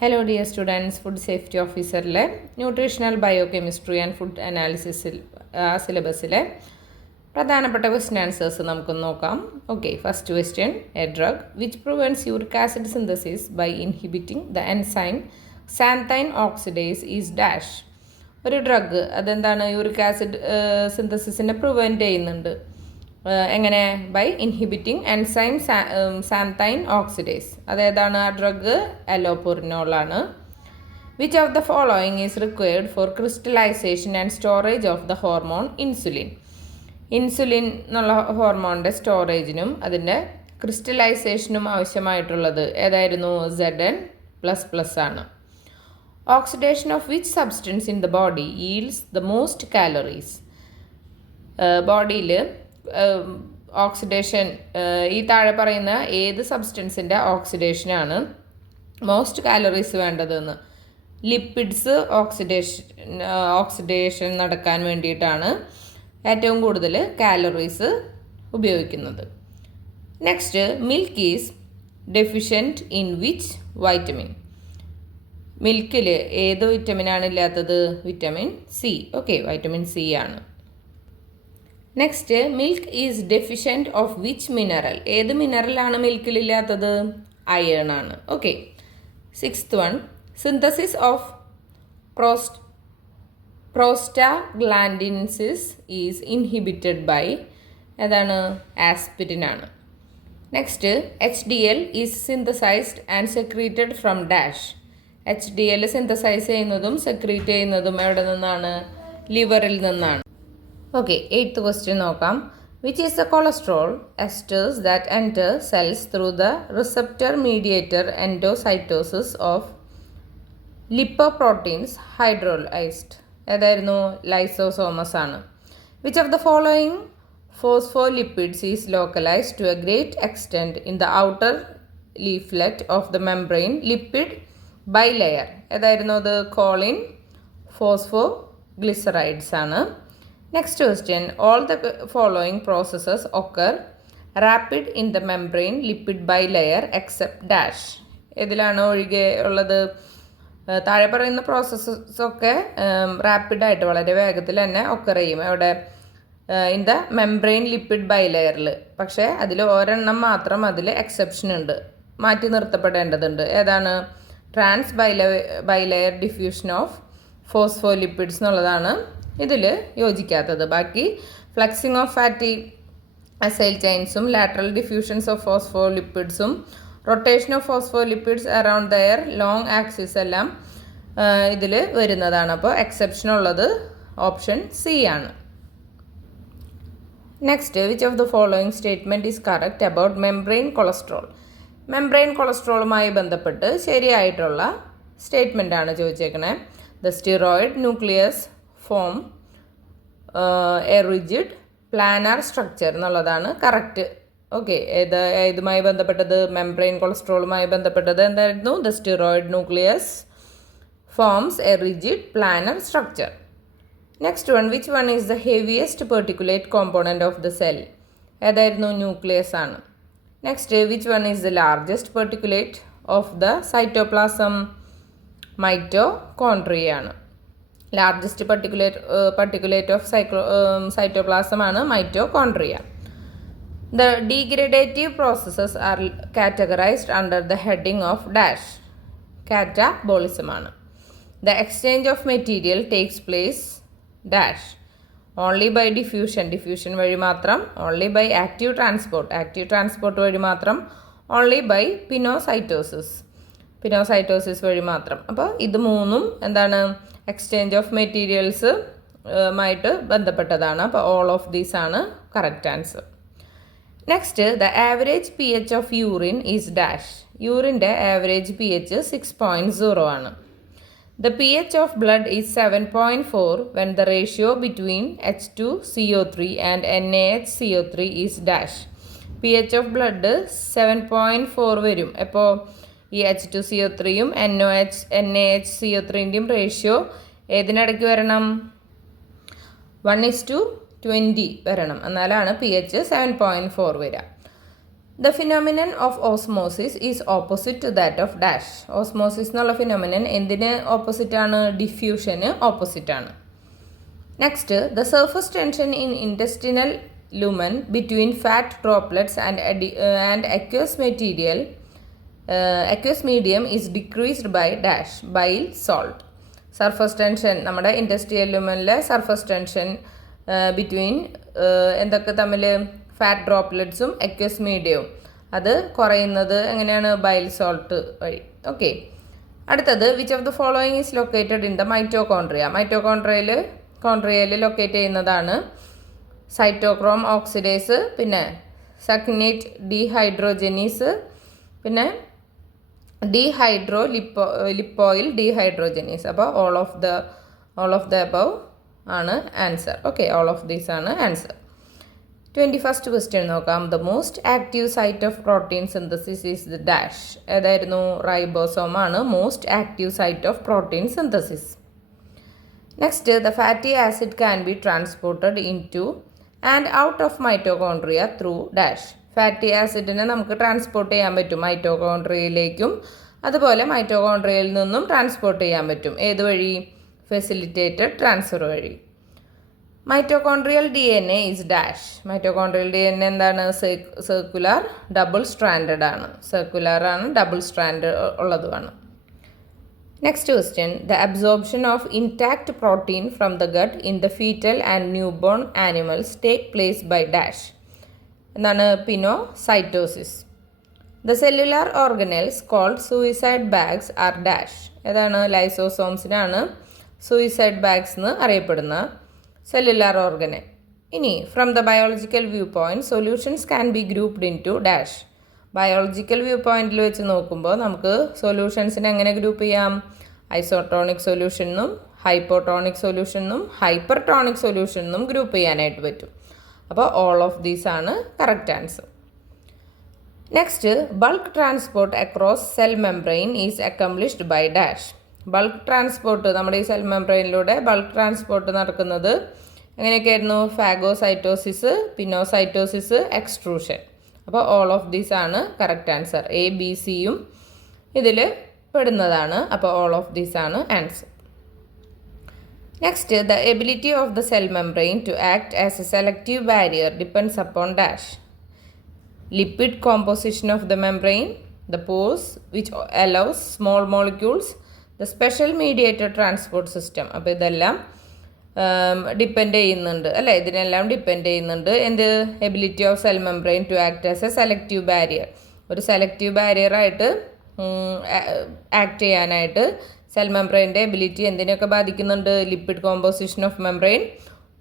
Hello dear students, Food Safety Officerle Nutritional Biochemistry and Food Analysis syllabusile പ്രധാനപ്പെട്ട question answers നമുക്ക് നോക്കാം. Okay, first question, a drug which prevents uric acid synthesis by inhibiting the enzyme xanthine oxidase is dash. ഒരു drug അതെന്താണ്, uric acid സിന്തസിസിനെ പ്രിവെൻറ്റ് ചെയ്യുന്നുണ്ട്. എങ്ങനെ? By inhibiting enzyme xanthine oxidase. അതേതാണ് ആ ഡ്രഗ്? അലോപുറിനോളാണ്. Which of the following is required for crystallisation and storage of the hormone insulin. Insulin എന്നുള്ള ഹോർമോണിൻ്റെ സ്റ്റോറേജിനും അതിൻ്റെ ക്രിസ്റ്റലൈസേഷനും ആവശ്യമായിട്ടുള്ളത് ഏതായിരുന്നു? Zn++ ആണ്. Oxidation of which substance in the body yields the most calories. ബോഡിയിൽ ഓക്സിഡേഷൻ, ഈ താഴെ പറയുന്ന ഏത് സബ്സ്റ്റൻസിൻ്റെ ഓക്സിഡേഷനാണ് മോസ്റ്റ് കാലറീസ് വേണ്ടതെന്ന്. ലിപ്പിഡ്സ് ഓക്സിഡേഷൻ നടക്കാൻ വേണ്ടിയിട്ടാണ് ഏറ്റവും കൂടുതൽ കാലറീസ് ഉപയോഗിക്കുന്നത്. Next, milk is deficient in which vitamin. മിൽക്കിൽ ഏത് വിറ്റമിനാണ് ഇല്ലാത്തത്? Vitamin C. Okay, vitamin C ആണ്. Next, milk is deficient of which mineral. ഏത് മിനറലാണ് മിൽക്കിലില്ലാത്തത്? അയേൺ ആണ്. Okay, sixth one, synthesis of prostaglandins is inhibited by. ഏതാണ്? ആസ്പിരിൻ ആണ്. Next, HDL is synthesised and secreted from dash. HDL synthesise ചെയ്യുന്നതും secrete ചെയ്യുന്നതും എവിടെ നിന്നാണ്? ലിവറിൽ നിന്നാണ്. ഓക്കെ, എയ്ത്ത് ക്വസ്റ്റ്യൻ നോക്കാം. Which is the cholesterol esters that enter cells through the receptor mediator endocytosis of lipoproteins hydrolysed. ഏതായിരുന്നു? Lysosomes ആണ്. Which of the following phospholipids is localised to a great extent in the outer leaflet of the membrane lipid bilayer. ഏതായിരുന്നു അത്? Choline phosphoglycerides ആണ്. Next question, all the following processes occur rapid in the membrane lipid bilayer except dash. ഇതിലാണ് ഒഴികെ ഉള്ളത്? താഴെ പറയുന്ന പ്രോസസ്സൊക്കെ റാപ്പിഡായിട്ട് വളരെ വേഗത്തിൽ തന്നെ ഒക്കർ ചെയ്യും. എവിടെ? ഇൻ ദ മെംബ്രെയിൻ ലിപ്പിഡ് ബൈലെയറിൽ. പക്ഷേ അതിൽ ഒരെണ്ണം മാത്രം അതിൽ എക്സെപ്ഷൻ ഉണ്ട്, മാറ്റി നിർത്തപ്പെടേണ്ടതുണ്ട്. ഏതാണ്? Trans bilayer diffusion of phospholipids എന്നുള്ളതാണ് ഇതിൽ യോജിക്കാത്തത്. ബാക്കി ഫ്ലെക്സിങ് ഓഫ് ഫാറ്റി അസൈൽ ചെയിൻസും ലാറ്ററൽ ഡിഫ്യൂഷൻസ് ഓഫ് ഫോസ്ഫോലിപ്പിഡ്സും rotation of phospholipids around their long axis എല്ലാം ഇതിൽ വരുന്നതാണ്. അപ്പോൾ എക്സെപ്ഷൻ ഉള്ളത് ഓപ്ഷൻ സി ആണ്. Next, which of the following statement is correct about membrane cholesterol. Membrane കൊളസ്ട്രോളുമായി ബന്ധപ്പെട്ട് ശരിയായിട്ടുള്ള സ്റ്റേറ്റ്മെൻറ്റാണ് ചോദിച്ചേക്കണേ. The steroid nucleus form a rigid planar structure എന്നുള്ളതാണ് കറക്റ്റ്. ഓക്കെ, ഇതുമായി ബന്ധപ്പെട്ടത്, മെംബ്രെയിൻ കൊളസ്ട്രോളുമായി ബന്ധപ്പെട്ടത് എന്തായിരുന്നു? The steroid nucleus forms a rigid planar structure. Next one, which one is the heaviest particulate component of the cell. ഏതായിരുന്നു? Nucleus ആണ്. Next, which one is the largest particulate of the cytoplasm? Mitochondria ആണ്. Largest particulate of cytoplasm ആണ് mitochondria. The degradative processes are categorised under the heading of dash. Catabolism ആണ്. The exchange of material takes place dash. Only by diffusion വഴി മാത്രം. Only by active transport വഴി മാത്രം. Only by pinocytosis വഴി മാത്രം. അപ്പോൾ ഇത് മൂന്നും എന്താണ്? എക്സ്ചേഞ്ച് ഓഫ് മെറ്റീരിയൽസ് മായിട്ട് ബന്ധപ്പെട്ടതാണ്. അപ്പോൾ ഓൾ ഓഫ് ദീസ് ആണ് correct answer. Next, the average pH of urine is dash. യൂറിൻ്റെ ആവറേജ് pH 6.0 ആണ്. The pH of blood is 7.4 when the ratio between H2CO3 and NaHCO3 is dash. pH of blood 7.4 വരും. അപ്പോൾ ഈ H2CO3യും NaHCO3ൻ്റെയും ratio ഏതിനിടയ്ക്ക് വരണം? 1:20 വരണം. എന്നാലാണ് pH 7.4 വരിക. The phenomenon of osmosis is opposite to that of dash. Osmosis എന്നുള്ള phenomenon എന്തിന് opposite ആണ്? ഡിഫ്യൂഷന് opposite ആണ്. Next, the surface tension in intestinal lumen between fat droplets and aqueous medium is decreased by dash, bile salt. Surface tension, നമ്മുടെ intestinal lumenലെ surface tension between എന്തൊക്കെ തമ്മിൽ fat ഡ്രോപ്ലെറ്റ്സും aqueous മീഡിയവും അത് കുറയുന്നത് എങ്ങനെയാണ്? ബൈൽ സോൾട്ട് വഴി. Okay, അടുത്തത് which of the following is located in the mitochondria. കോൺട്രിയയിൽ locate ചെയ്യുന്നതാണ് സൈറ്റോക്രോം ഓക്സിഡേസ്, പിന്നെ സക്നേറ്റ് ഡീഹൈഡ്രോജനീസ്, പിന്നെ ലിപ്പോയിൽ ഡീഹൈഡ്രോജനീസ്. അപ്പോൾ ഓൾ ഓഫ് ദ അബവ് ആണ് answer. Okay, all of these ആണ് ആൻസർ. 21st ക്വസ്റ്റ്യൻ നോക്കാം. The most active site of protein synthesis is the dash. ഏതായിരുന്നു? Ribosome ആണ് most active site of protein synthesis. Next, the fatty acid can be transported in to and out of mitochondria through dash. Fatty ആസിഡിനെ നമുക്ക് transport ചെയ്യാൻ പറ്റും മൈറ്റോകോൺട്രിയയിലേക്കും, അതുപോലെ മൈറ്റോകോൺട്രിയയിൽ നിന്നും transport ചെയ്യാൻ പറ്റും. ഏത് വഴി? ഫെസിലിറ്റേറ്റഡ് ട്രാൻസ്ഫർ വഴി. Mitochondrial DNA is dash. Mitochondrial DNA എന്താണ്? സർക്കുലർ ഡബിൾ സ്ട്രാൻഡഡ് ആണ്. സർക്കുലർ ആണ്, ഡബിൾ സ്ട്രാൻഡ് ഉള്ളതുമാണ്. Next question, the absorption of intact protein from the gut in the fetal and newborn animals take place by dash. എന്താണ്? Pinocytosis. The cellular organelles called suicide bags are dash. ഏതാണ്? ലൈസോസോംസിനാണ് suicide bags എന്ന് അറിയപ്പെടുന്ന cellular ഓർഗനെ. ഇനി from the biological view point solutions can B grouped into dash. Biological view പോയിന്റിൽ വെച്ച് നോക്കുമ്പോൾ നമുക്ക് സൊല്യൂഷൻസിനെ എങ്ങനെ ഗ്രൂപ്പ് ചെയ്യാം? ഐസോട്ടോണിക് സൊല്യൂഷനും ഹൈപ്പോട്ടോണിക് സൊല്യൂഷനും ഹൈപ്പർട്ടോണിക് സൊല്യൂഷനും ഗ്രൂപ്പ് ചെയ്യാനായിട്ട് പറ്റും. അപ്പോൾ ഓൾ ഓഫ് ദീസ് ആണ് correct answer. Next, bulk transport across cell membrane is accomplished by dash. Bulk transport, നമ്മുടെ ഈ സെൽ മെംബ്രെയിനിലൂടെ ബൾക്ക് ട്രാൻസ്പോർട്ട് നടക്കുന്നത് എങ്ങനെയൊക്കെയായിരുന്നു? Phagocytosis, pinocytosis, extrusion. അപ്പോൾ ഓൾ ഓഫ് ദീസ് ആണ് കറക്റ്റ് ആൻസർ. എ ബി സിയും ഇതിൽ പെടുന്നതാണ്. അപ്പോൾ ഓൾ ഓഫ് ദീസ് ആണ് answer. Next, the ability of the cell membrane to act as a selective barrier depends upon dash. Lipid composition of the membrane, the pores which allows small molecules, the special mediated transport system. അപ്പോൾ ഇതെല്ലാം depend ചെയ്യുന്നുണ്ട് അല്ലേ? ഇതിനെല്ലാം depend ചെയ്യുന്നുണ്ട്. എന്ത്? Ability of cell membrane to act as a selective barrier. ഒരു selective ബാരിയറായിട്ട് ആക്ട് ചെയ്യാനായിട്ട് സെൽ മെംബ്രെയിൻ്റെ എബിലിറ്റി എന്തിനൊക്കെ ബാധിക്കുന്നുണ്ട്? Lipid composition of membrane,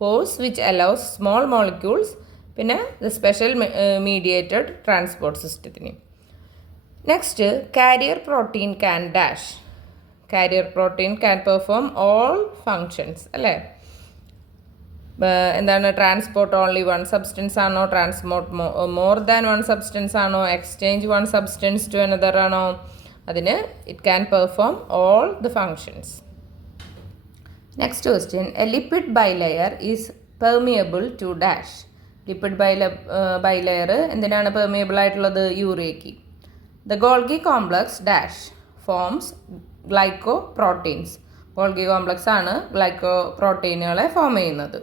pores which allows small molecules, പിന്നെ ദ സ്പെഷ്യൽ മീഡിയേറ്റഡ് ട്രാൻസ്പോർട്ട് സിസ്റ്റത്തിന്. Next, carrier protein can dash. Carrier protein can perform all functions അല്ലേ? എന്താണ്? ട്രാൻസ്പോർട്ട് ഓൺലി വൺ സബ്സ്റ്റൻസ് ആണോ? Transport more than one substance ആണോ? Exchange one substance to another ആണോ? അതിന് it can perform all the functions. Next question, a lipid bilayer is permeable to dash. Lipid bilayer എന്തിനാണ് permeable ആയിട്ടുള്ളത്? യൂറിയയ്ക്ക്. The Golgi complex dash forms glycoproteins. Golgi complex ആണ് glyco പ്രോട്ടീനുകളെ form ചെയ്യുന്നത്.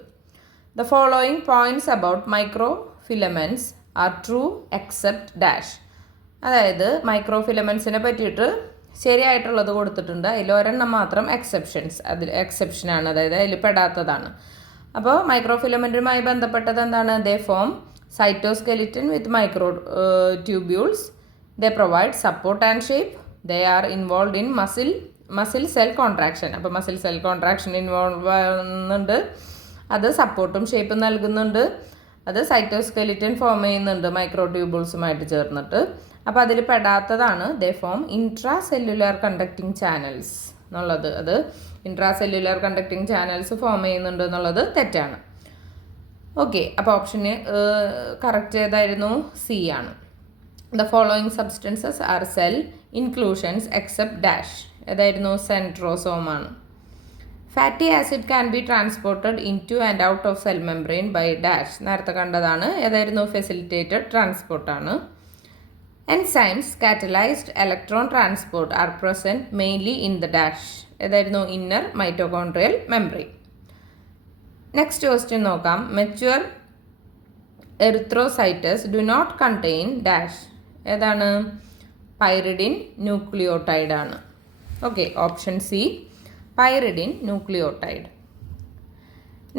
The following points about microfilaments are true except dash. അതായത് micro ഫിലമെൻറ്റ്സിനെ പറ്റിയിട്ട് ശരിയായിട്ടുള്ളത് കൊടുത്തിട്ടുണ്ട്, അതിൽ ഒരെണ്ണം മാത്രം എക്സെപ്ഷനാണ്, അതായത് അതിൽ പെടാത്തതാണ്. അപ്പോൾ മൈക്രോ ഫിലമെൻറ്റുമായി ബന്ധപ്പെട്ടത് എന്താണ്? They form cytoskeleton with microtubules. They provide support and shape. They are involve in muscle cell contraction. അപ്പോൾ മസിൽ സെൽ കോൺട്രാക്ഷൻ ഇൻവോൾവ് ആവുന്നുണ്ട്, അത് സപ്പോർട്ടും ഷേപ്പും നൽകുന്നുണ്ട്, അത് സൈറ്റോസ്കെലിറ്റൻ ഫോം ചെയ്യുന്നുണ്ട് മൈക്രോ ട്യൂബിൾസുമായിട്ട് ചേർന്നിട്ട്. അപ്പോൾ അതിൽ പെടാത്തതാണ് they form intracellular conducting channels എന്നുള്ളത്. അത് intracellular conducting channels form ചെയ്യുന്നുണ്ട് എന്നുള്ളത് തെറ്റാണ്. ഓക്കെ, അപ്പോൾ ഓപ്ഷന് കറക്റ്റ് ഏതായിരുന്നു? സി ആണ്. The following substances are cell inclusions except dash. ഏതായിരുന്നു? സെൻട്രോസോം ആണ്. Fatty acid can be transported in to and out of cell membrane by dash. നേരത്തെ കണ്ടതാണ്. ഏതായിരുന്നു? ഫെസിലിറ്റേറ്റഡ് ട്രാൻസ്പോർട്ടാണ്. Enzymes catalyzed electron transport are present mainly in the dash. ഏതായിരുന്നു? Inner mitochondrial membrane. Next question നോക്കാം. Mature erythrocytes do not contain dash. ഏതാണ്? Pyridine nucleotide ആണ്. Okay, option C pyridine nucleotide.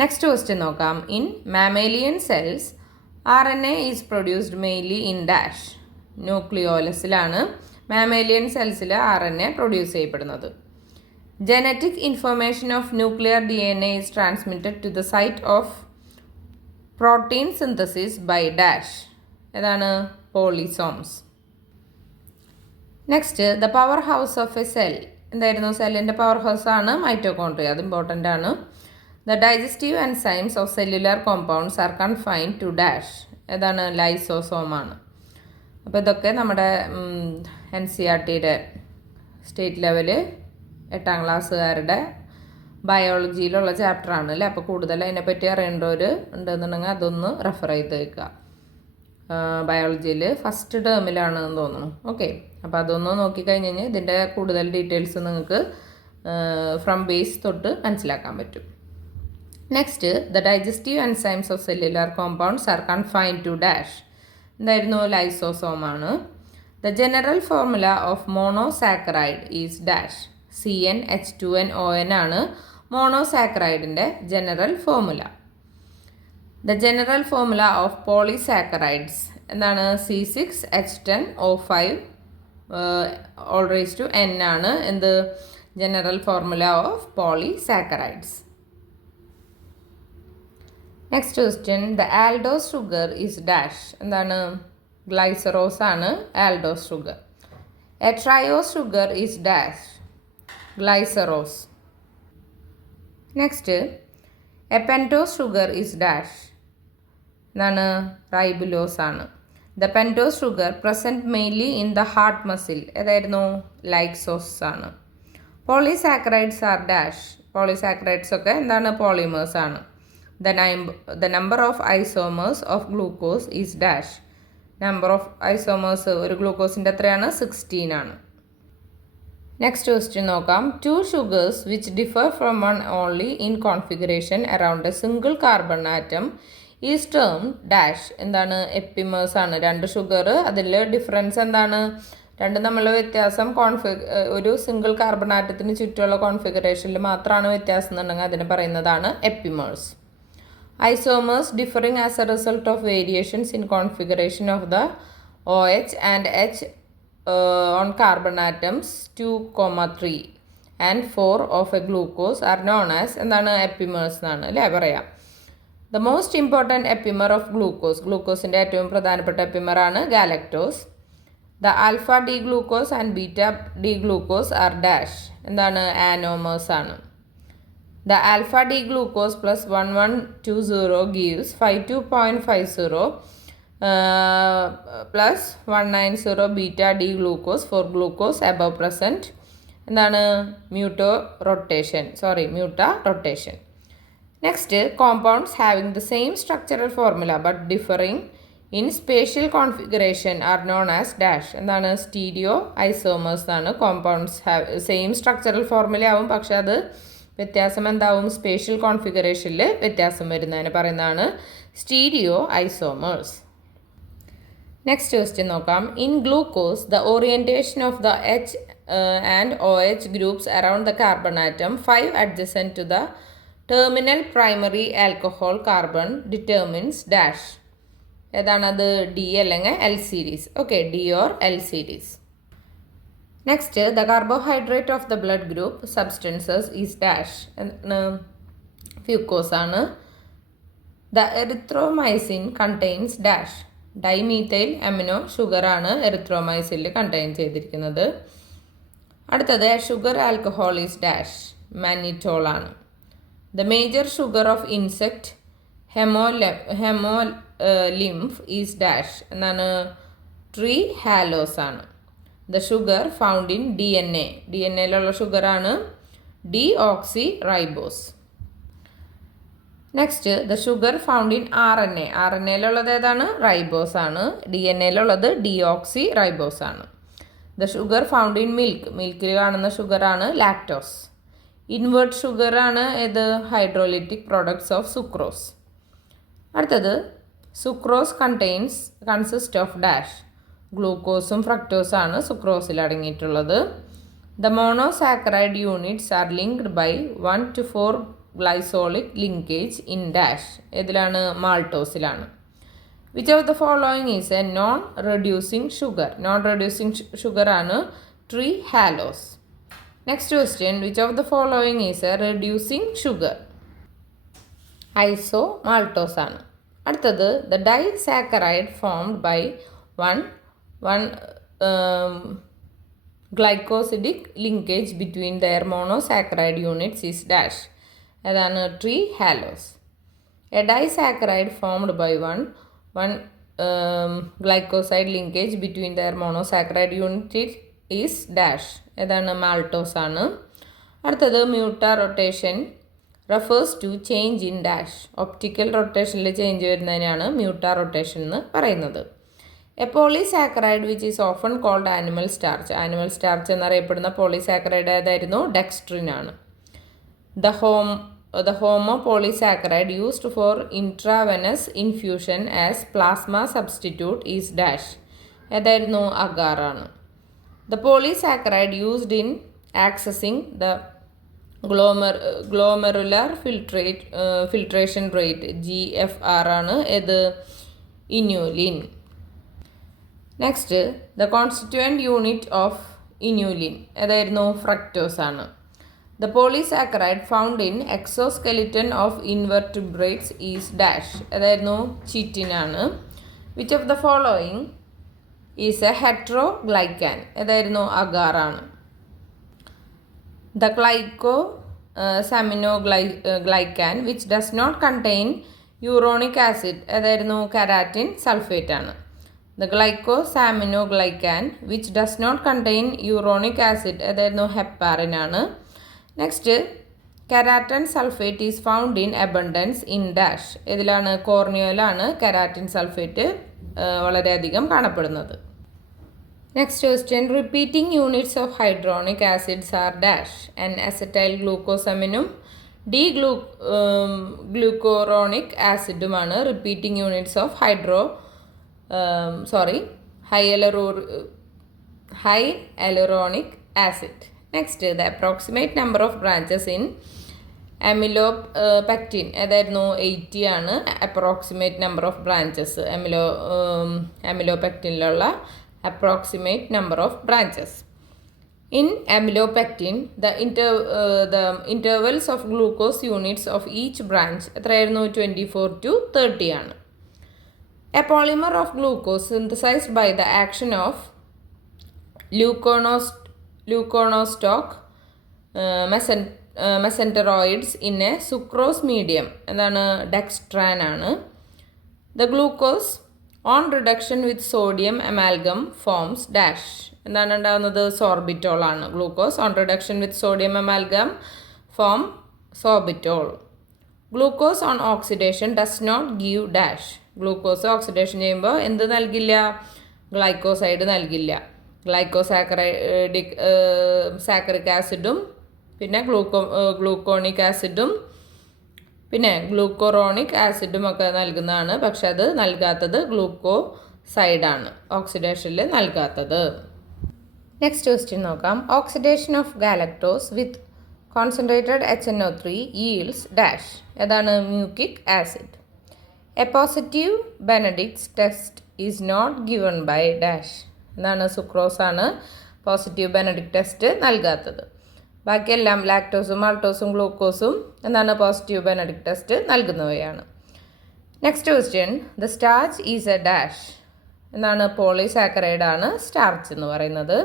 Next question നോക്കാം. In mammalian cells RNA is produced mainly in dash. ന്യൂക്ലിയോലസിലാണ് mammalian സെൽസിൽ RNA produce ചെയ്യപ്പെടുന്നത്. Genetic information of nuclear DNA is transmitted to the site of protein synthesis by dash. ഏതാണ്? Polysomes. Next, the powerhouse of a cell. എന്തായിരുന്നു? സെല്ലിൻ്റെ power house ആണ് mitochondria. അത് important ആണ്. The digestive enzymes of cellular compounds are confined to dash. ഏതാണ്? ലൈസോസോമാണ്. അപ്പോൾ ഇതൊക്കെ നമ്മുടെ NCERTയുടെ സ്റ്റേറ്റ് ലെവല് 8ാം ക്ലാസ്സുകാരുടെ ബയോളജിയിലുള്ള ചാപ്റ്ററാണ് അല്ലേ. അപ്പോൾ കൂടുതൽ അതിനെപ്പറ്റി അറിയേണ്ടവർ ഉണ്ടെന്നുണ്ടെങ്കിൽ അതൊന്ന് റെഫർ ചെയ്ത് വയ്ക്കുക. ബയോളജിയിൽ ഫസ്റ്റ് ടേമിലാണെന്ന് തോന്നുന്നു. ഓക്കെ, അപ്പോൾ അതൊന്ന് നോക്കിക്കഴിഞ്ഞ് കഴിഞ്ഞാൽ ഇതിൻ്റെ കൂടുതൽ ഡീറ്റെയിൽസ് നിങ്ങൾക്ക് ഫ്രം ബേസ് തൊട്ട് മനസ്സിലാക്കാൻ പറ്റും. Next, the digestive enzymes of cellular compounds are confined to dash. എന്തായിരുന്നു? ലൈസോസോമാണ്. The general formula of monosaccharide is dash. CnH2nOn ആണ് മോണോസാക്കറൈഡിൻ്റെ general formula. The general formula of polysaccharides എന്താണ്? C6H10O5 whole raised to N ആണ് എന്ത്? General formula of polysaccharides. Next question, the aldose sugar is dash. എന്താണ്? Glycerose ആണ് aldose sugar. A triose sugar is dash. Glycerose. Next, a pentose sugar is dash. എന്താണ്? റൈബുലോസ് ആണ്. The pentose sugar present mainly in the heart muscle. ഏതായിരുന്നു? ലൈക്സോസ് ആണ്. Polysaccharides R dash. Polysaccharides ഒക്കെ എന്താണ്? Polymers ആണ്. The number of isomers of glucose is dash. Number of isomers ഒരു ഗ്ലൂക്കോസിൻ്റെ എത്രയാണ്? 16 ആണ്. നെക്സ്റ്റ് ക്വസ്റ്റ്യൻ നോക്കാം. 2 sugars which differ from one only in configuration around a single carbon atom is termed dash. എന്താണ്? Epimers ആണ്. 2 sugar, അതിൽ difference എന്താണ്? രണ്ടും തമ്മിലുള്ള വ്യത്യാസം ഒരു സിംഗിൾ കാർബൺ ആറ്റത്തിന് ചുറ്റുമുള്ള കോൺഫിഗറേഷനിൽ മാത്രമാണ് വ്യത്യാസം എന്നുണ്ടെങ്കിൽ അതിന് പറയുന്നതാണ് epimers. Isomers differing as a result of variations in configuration of the OH and H on carbon atoms 2, 3 and 4 of a glucose are known as എന്താണ്? എപ്പിമേഴ്സ് എന്നാണ് അല്ലേ പറയാം. The most important epimer of glucose, ഗ്ലൂക്കോസിൻ്റെ ഏറ്റവും പ്രധാനപ്പെട്ട എപ്പിമറാണ് galactose. The alpha D glucose and beta D glucose are dash. എന്താണ്? ആനോമേഴ്സ് ആണ്. The alpha D glucose plus 1120 gives 52.50 plus 190 beta D glucose for glucose above present. എന്താണ്? Mutarotation. Next, compounds having the same structural formula but differing in spatial configuration are known as dash. എന്താണ്? Stereoisomers ആണ്. Compounds same structural formula ആവും, പക്ഷെ അത് വ്യത്യാസം എന്താവും? Spatial കോൺഫിഗറേഷനിൽ വ്യത്യാസം വരുന്നതിന് പറയുന്നതാണ് സ്റ്റീരിയോ ഐസോമേഴ്സ്. നെക്സ്റ്റ് ക്വസ്റ്റ്യൻ നോക്കാം. In glucose the orientation of the H and OH groups around the carbon atom 5 adjacent to the terminal primary alcohol carbon determines dash. ഏതാണത്? D അല്ലെങ്കിൽ L series. Okay, D or L series. Next, the carbohydrate of the blood group substances is dash. Fucose ആണ്. The erythromycin contains dash. Dimethyl amino ഷുഗറാണ് എറിത്രോമൈസിനിൽ contain ചെയ്തിരിക്കുന്നത്. അടുത്തത്, sugar alcohol is dash. Mannitol ആണ്. The major sugar of insect hemolymph is dash. എന്താണ്? Trehalose ആണ്. The sugar found in DNA. DNAയിലുള്ള ഷുഗറാണ് deoxyribose. Next the sugar found in RNA. RNAയിലുള്ളത് ഏതാണ്? റൈബോസ് ആണ്. DNAയിലുള്ളത് ഡിയോക്സി റൈബോസ് ആണ്. The sugar found in milk. മിൽക്കിൽ കാണുന്ന ഷുഗറാണ് ലാക്ടോസ്. ഇൻവേർട്ട് ഷുഗർ ആണ് ഏത്? Hydrolytic products of sucrose. അടുത്തത് സുക്രോസ് കൺസിസ്റ്റ് ഓഫ് ഡാഷ്. ഗ്ലൂക്കോസും ഫ്രക്ടോസും ആണ് സുക്രോസിൽ അടങ്ങിയിട്ടുള്ളത്. The monosaccharide units are linked by 1 to 4 glycosidic linkage in dash. ഇതിലാണ്? മാൾട്ടോസിലാണ്. Which of the following is a non reducing sugar. Non reducing sugar ആണ് trehalose. Next question, which of the following is a reducing sugar? Isomaltose ആണ്. അടുത്തത് the disaccharide formed by one glycosidic linkage between their monosaccharide units is dash. ഏതാണ്? Trehalose. A disaccharide formed by one glycoside linkage between their monosaccharide unit is dash. ഏതാണ്? Maltose ആണ്. അടുത്തത് mutarotation refers to change in dash. Optical റൊട്ടേഷനിൽ change വരുന്നതിനാണ് mutarotation എന്ന് പറയുന്നത്. A polysaccharide which is often called animal starch. Animal starch എന്നറിയപ്പെടുന്ന polysaccharide ഏതായിരുന്നു? Dextrin ആണ്. The homopolysaccharide used for intravenous infusion as plasma substitute is dash. ഏതായിരുന്നു? agar ആണ്. The polysaccharide used in accessing the glomerular filtration rate GFR ആണ്. ഏത്? inulin. Next, the constituent unit of inulin ഏതായിരുന്നു? Fructose ആണ്. The polysaccharide found in exoskeleton of invertebrates is dash. ഏതായിരുന്നു? chitin ആണ്. Which of the following is a heteroglycan? ഏതായിരുന്നു? agar ആണ്. The glycosaminoglycan which does not contain uronic acid ഏതായിരുന്നു? keratin sulfate ആണ്. The glycosaminoglycan which does not contain uronic acid ഏതായിരുന്നു? heparin ആണ്. Next, keratin sulphate is found in abundance in dash. ഇതിലാണ്? കോർണിയോയിലാണ് keratin sulphate വളരെയധികം കാണപ്പെടുന്നത്. Next question, repeating units of hyaluronic acids are dash. N acetyl ഗ്ലൂക്കോസമിനും glucuronic ആസിഡുമാണ് repeating units of hyaluronic acid. Next, the approximate number of branches in amylopectin ഏതായിരുന്നു? 80 ആണ്. approximate number of branches amylopectinലുള്ള approximate number of branches. In amylopectin, the intervals of glucose units of each branch എത്രയായിരുന്നു? 24 to 30 ആണ്. A polymer of glucose synthesized by the action of leuconostoc mesenteroids in a sucrose medium എന്താണ്? Dextran ആണ്. The glucose on reduction with sodium amalgam forms dash. എന്താണ് ഉണ്ടാകുന്നത്? Sorbitol ആണ്. Glucose on reduction with sodium amalgam form sorbitol. Glucose on oxidation does not give dash. Glucose oxidation ചെയ്യുമ്പോൾ എന്ത് നൽകില്ല? Glycoside നൽകില്ല. സാക്കറിക് ആസിഡും പിന്നെ ഗ്ലൂക്കോണിക് ആസിഡും പിന്നെ ഗ്ലൂക്കോറോണിക് ആസിഡും ഒക്കെ നൽകുന്നതാണ്. പക്ഷെ അത് നൽകാത്തത് ഗ്ലൂക്കോസൈഡാണ്, ഓക്സിഡേഷനിൽ നൽകാത്തത്. നെക്സ്റ്റ് ക്വസ്റ്റ്യൻ നോക്കാം. Oxidation of galactose with concentrated HNO3 yields dash. ഏതാണ്? Mucic acid. A positive Benedict's test is not given by dash. എന്താണ്? സുക്രോസ് ആണ് പോസിറ്റീവ് ബെനഡിക്ട് ടെസ്റ്റ് നൽകാത്തത്. ബാക്കിയെല്ലാം ലാക്ടോസും മാൾട്ടോസും ഗ്ലൂക്കോസും എന്താണ്? പോസിറ്റീവ് ബെനഡിക്ട് ടെസ്റ്റ് നൽകുന്നവയാണ്. Next question, the starch is a dash. എന്താണ്? പോളിസാക്കറൈഡ് ആണ് സ്റ്റാർച്ച് എന്ന് പറയുന്നത്.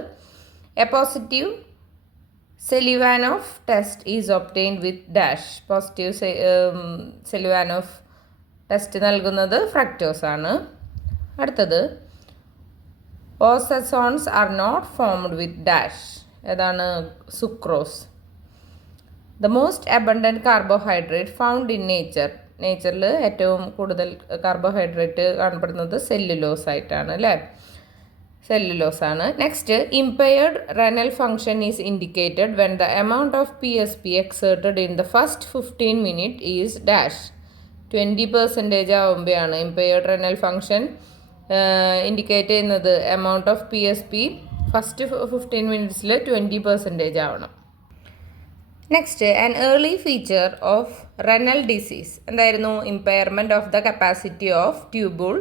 A positive Seliwanoff test is obtained with dash. Positive Seliwanoff test നൽകുന്നത് ഫ്രക്ടോസ് ആണ്. അടുത്തത്, osazones are not formed with dash. ഏതാണ്? Sucrose. The most abundant carbohydrate found in nature. നേച്ചറിൽ ഏറ്റവും കൂടുതൽ കാർബോഹൈഡ്രേറ്റ് കാണപ്പെടുന്നത് സെല്ലുലോസ് ആയിട്ടാണ് അല്ലേ, സെല്ലുലോസ് ആണ്. Next, impaired renal function is indicated when the amount of PSP excreted in the first 15 minutes is dash. 20% ആവുമ്പോഴാണ് impaired renal function indicate ചെയ്യുന്നത്. Amount of PSP first 15 minutes 20% ആവണം. Next, an early feature of renal disease എന്തായിരുന്നു? Impairment of the capacity of tubule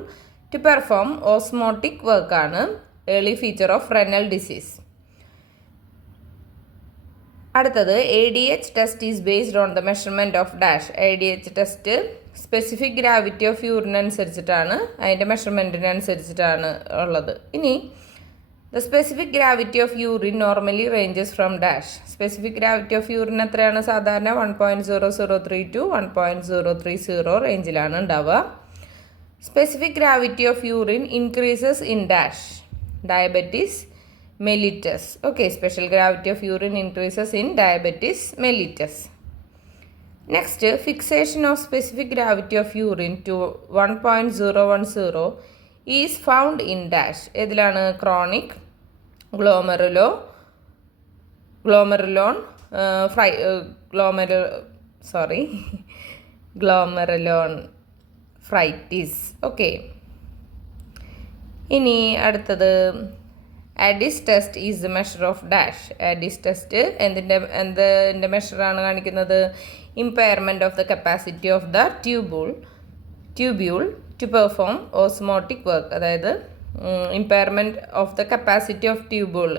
to perform osmotic വർക്കാണ് early feature of renal disease. അടുത്തത്, ADH test is based on the measurement of dash. ADH test specific gravity of urine അനുസരിച്ചിട്ടാണ്, അതിൻ്റെ മെഷർമെൻറ്റിനനുസരിച്ചിട്ടാണ് ഉള്ളത്. ഇനി the specific gravity of urine normally ranges from dash. Specific gravity of urine എത്രയാണ്? സാധാരണ 1.003 to 1.030 റേഞ്ചിലാണ് ഉണ്ടാവുക. Specific gravity of urine increases in dash. Diabetes mellitus. Okay, special gravity of urine increases in diabetes mellitus. Next, fixation of specific gravity of urine to 1.010 is found in dash. ഏതിലാണ്? chronic glomerulon glomerulonephrititis. Okay, ഇനി അടുത്തത്, Addis test is the measure of dash. Addis test എന്തിൻ്റെ മെഷറാണ് കാണിക്കുന്നത്? Impairment of the capacity of the tubule to perform osmotic work. അതായത് impairment of the capacity of tubule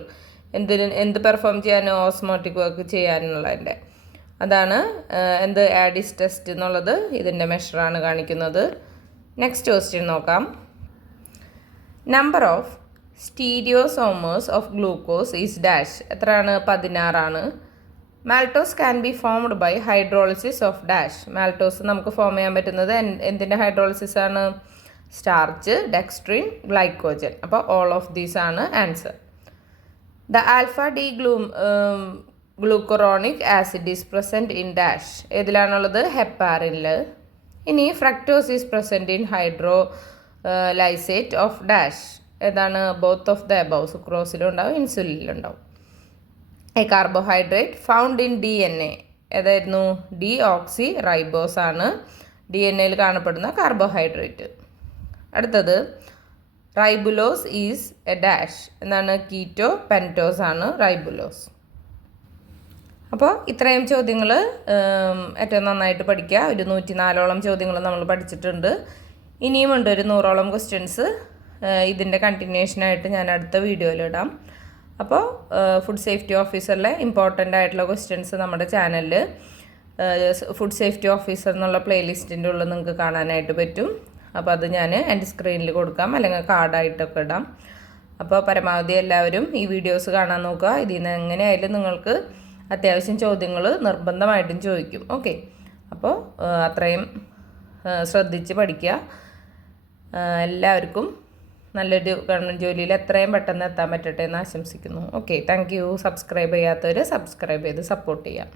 എന്ത് perform ചെയ്യാൻ? Osmotic work ചെയ്യാനുള്ളതിൻ്റെ അതാണ് എന്ത്? ആഡിസ് ടെസ്റ്റ് എന്നുള്ളത് ഇതിൻ്റെ മെഷറാണ് കാണിക്കുന്നത്. നെക്സ്റ്റ് ക്വസ്റ്റ്യൻ നോക്കാം. Number of stereoisomers of glucose is dash. എത്രയാണ്? 16 maltose can be formed by hydrolysis of dash. Maltose നമുക്ക് ഫോം ചെയ്യാൻ പറ്റുന്നത് എന്തിൻ്റെ ഹൈഡ്രോളിസിസ് ആണ്? Starch, dextrin, glycogen. അപ്പോൾ ഓൾ ഓഫ് ദീസ് ആണ് answer. The alpha D glucuronic acid is present in dash. ഏതിലാണുള്ളത്? ഹെപ്പാറിനിൽ. ഇനി fructose is present in hydrolysate of dash. ഏതാണ്? Both of the above. സുക്രോസിലും ഉണ്ടാവും, ഇൻസുലിനിലും. A carbohydrate found in DNA. ഏതായിരുന്നു? ഡീഓക്സി റൈബോസ് ആണ് DNA കാണപ്പെടുന്ന കാർബോഹൈഡ്രേറ്റ്. അടുത്തത്, റൈബുലോസ് ഈസ് എ ഡാഷ്. എന്താണ്? കീറ്റോ പെൻറ്റോസ് ആണ് റൈബുലോസ്. അപ്പോൾ ഇത്രയും ചോദ്യങ്ങൾ ഏറ്റവും നന്നായിട്ട് പഠിക്കുക. ഒരു 104ഓളം ചോദ്യങ്ങൾ നമ്മൾ പഠിച്ചിട്ടുണ്ട്. ഇനിയുമുണ്ട് ഒരു 100ഓളം ക്വസ്റ്റ്യൻസ്. ഇതിൻ്റെ കണ്ടിന്യൂഷനായിട്ട് ഞാൻ അടുത്ത വീഡിയോയിലിടാം. അപ്പോൾ ഫുഡ് സേഫ്റ്റി ഓഫീസറിലെ ഇമ്പോർട്ടൻ്റ് ആയിട്ടുള്ള ക്വസ്റ്റ്യൻസ് നമ്മുടെ ചാനലിൽ ഫുഡ് സേഫ്റ്റി ഓഫീസർ എന്നുള്ള പ്ലേലിസ്റ്റിൻ്റെ ഉള്ളിൽ നിങ്ങൾക്ക് കാണാനായിട്ട് പറ്റും. അപ്പോൾ അത് ഞാൻ എൻ്റെ സ്ക്രീനിൽ കൊടുക്കാം, അല്ലെങ്കിൽ കാർഡായിട്ടൊക്കെ ഇടാം. അപ്പോൾ പരമാവധി എല്ലാവരും ഈ വീഡിയോസ് കാണാൻ നോക്കുക. ഇതിൽ നിന്ന് എങ്ങനെയായാലും നിങ്ങൾക്ക് അത്യാവശ്യം ചോദ്യങ്ങൾ നിർബന്ധമായിട്ടും ചോദിക്കും. ഓക്കെ, അപ്പോൾ അത്രയും ശ്രദ്ധിച്ച് പഠിക്കുക. എല്ലാവർക്കും നല്ലൊരു ഗവൺമെൻറ് ജോലിയിൽ എത്രയും പെട്ടെന്ന് എത്താൻ പറ്റട്ടെ എന്ന് ആശംസിക്കുന്നു. Okay, thank you. സബ്സ്ക്രൈബ് ചെയ്യാത്തവർ സബ്സ്ക്രൈബ് ചെയ്ത് സപ്പോർട്ട് ചെയ്യാം.